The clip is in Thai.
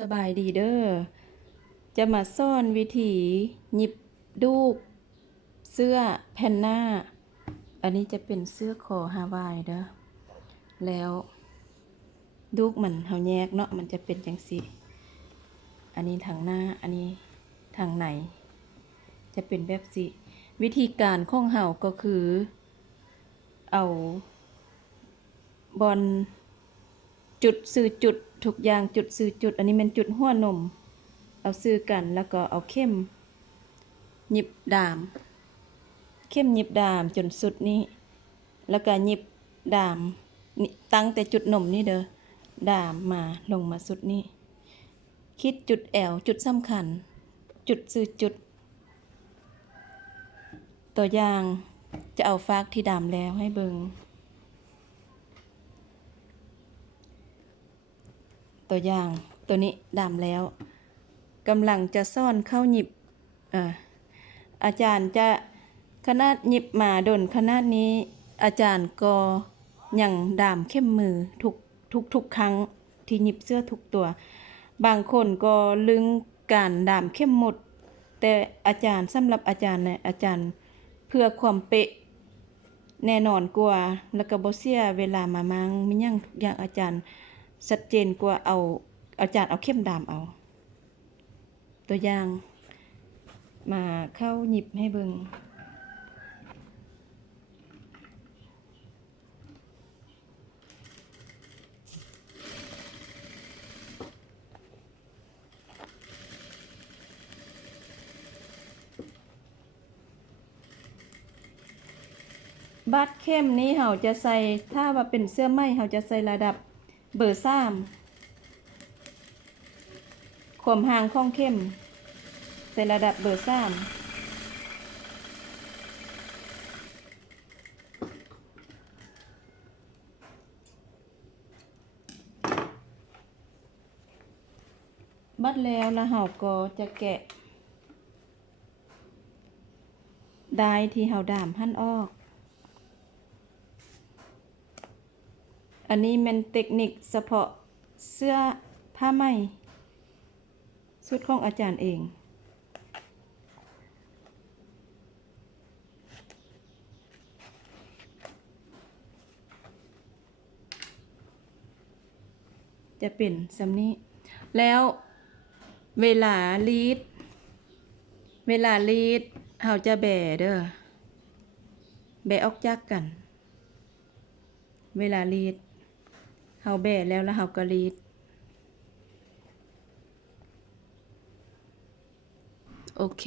สบายดีเด้อจะมาสอนวิธีหยิบดูกเสื้อแผ่นหน้าอันนี้จะเป็นเสื้อคอฮาวายเด้อแล้วดูกมันเฮาแยกเนาะมันจะเป็นจังซี่อันนี้ทางหน้าอันนี้ทางไหนจะเป็นแบบสิวิธีการของเฮาก็คือเอาบอลจุดซื้อจุดทุกอย่างจุดซื้อจุดอันนี้มันจุดหัวนมเอาซื้อกันแล้วก็เอาเข้มหยิบดามเข้มหยิบดามจนสุดนี้แล้วก็หยิบดามตั้งแต่จุดนมนี่เด้อดามมาลงมาสุดนี้คิดจุดแอวจุดสำคัญจุดซื้อจุดตัวอย่างจะเอาฟากที่ดามแล้วให้เบิงตัวอย่างตัวนี้ดามแล้วกำลังจะซ่อนเข้าหยิบอาจารย์จะขนาดหยิบมาดนขนาดนี้อาจารย์ก็ยังดามเข้มมือทุกครั้งที่หยิบเสื้อทุกตัวบางคนก็ลึงการดามเข้มหมดแต่อาจารย์สำหรับอาจารย์เนี่ยอาจารย์เพื่อความเป๊ะแน่นอนกว่าแล้วก็บ่เสียเวลามามั่งมีหยังทุกอย่างอาจารย์ชัดเจนกว่าเอาอาจารย์เอาเข้มดามเอาตัวอย่างมาเข้าหยิบให้เบิ่งบัดเข้มนี้เราจะใส่ถ้าว่าเป็นเสื้อไหมเราจะใส่ระดับเบอร์3ความห่างของเข้มใส่ระดับเบอร์3บัดแล้วเราก็จะแกะได้ที่เราดามหั่นออกอันนี้เป็นเทคนิคเฉพาะเสื้อผ้าไหมชุดของอาจารย์เองจะเป็นสำนี้แล้วเวลารีดเราจะแบเด้อแบออกจากกันเวลารีดเราแบแล้วเราก็รีดโอเค